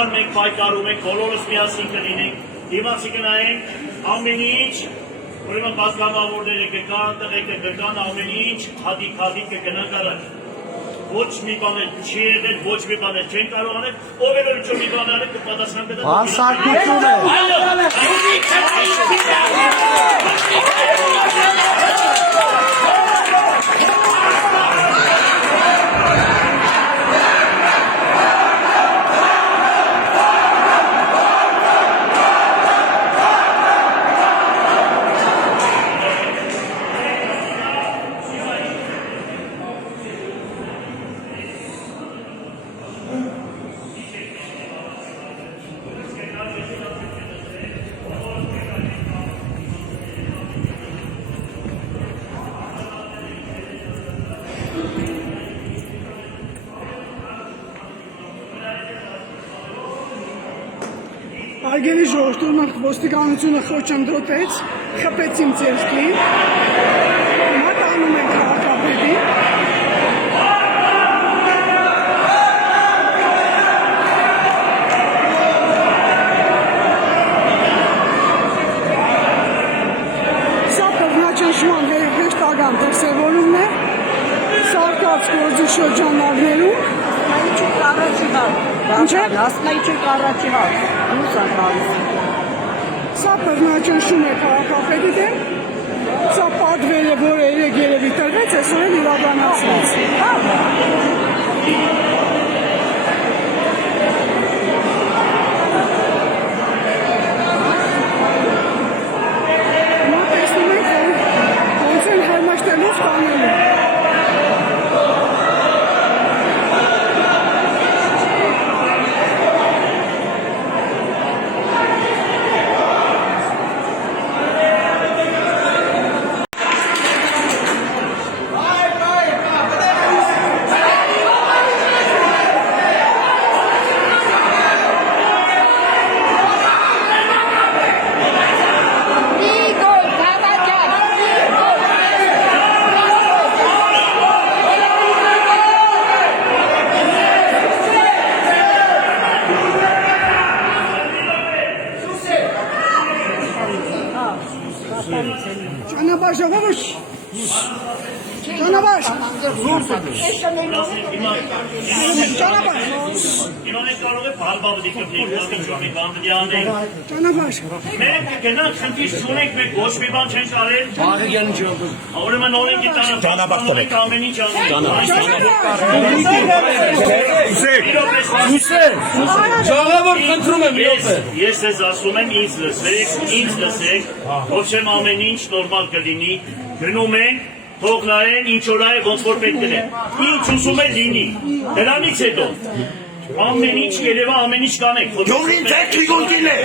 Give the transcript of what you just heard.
համար մենք պայքարում ենք, բոլորս միասին կլինենք, դիմացի կնայենք ամեն ինչ, ուրեմն պատգամավորները կգան, տղեկը կգան, ամեն ինչ հատիկ կգնանք առաջ։ Ոչ մի բան չի եղել, ոչ մի բան չեն կարող անել, ով էլ ինչ-որ մի բան անել կպատասխան կտա։ Հասարակություն Արգելի ժողովուրդ, ոստիկանությունը խոչընդոտեց, խփեց իմ ձեռքին, հիմա տանում ենք քաղաքապետին։ Սա բռնաճնշման հեշտական դրսևորումն է, սարկած գործի շրջանառներում։ Սա բռնաճնշում է քաղաքապետի դեմ, սա պատվեր է, որը երևի տրվեց, այսօր էլ իրականացվեց։ Հիմա տեսնում ենք, ոնց են հարմաշտելով տանելու։ Ճանապարհ ժողովուրդ, ճանապարհ, Հիմա մենք կարող ենք բալբաբդի կպնենք, ինչ-որ մի բան պետք է անենք։ ճանապարհ։ Մենք գնանք խնդիր չունենք, մենք ոչ մի բան չենք արել։ Ուրեմն օրենքի տանապատանենք ամեն ինչ Ժողովուրդ խնդրում եմ Ես ես ասում եմ ինձ լսեք, ոչ եմ ամեն ինչ նորմալ կլինի, գնում ենք, թող նայեն ինչ որ է ոնց որ պետք է։ Ինչ ուզում է լինի։ Դրանից հետո ամեն ինչ երևա ամեն ինչ կանենք։ Գյուղին տեխնիկոն դիլե։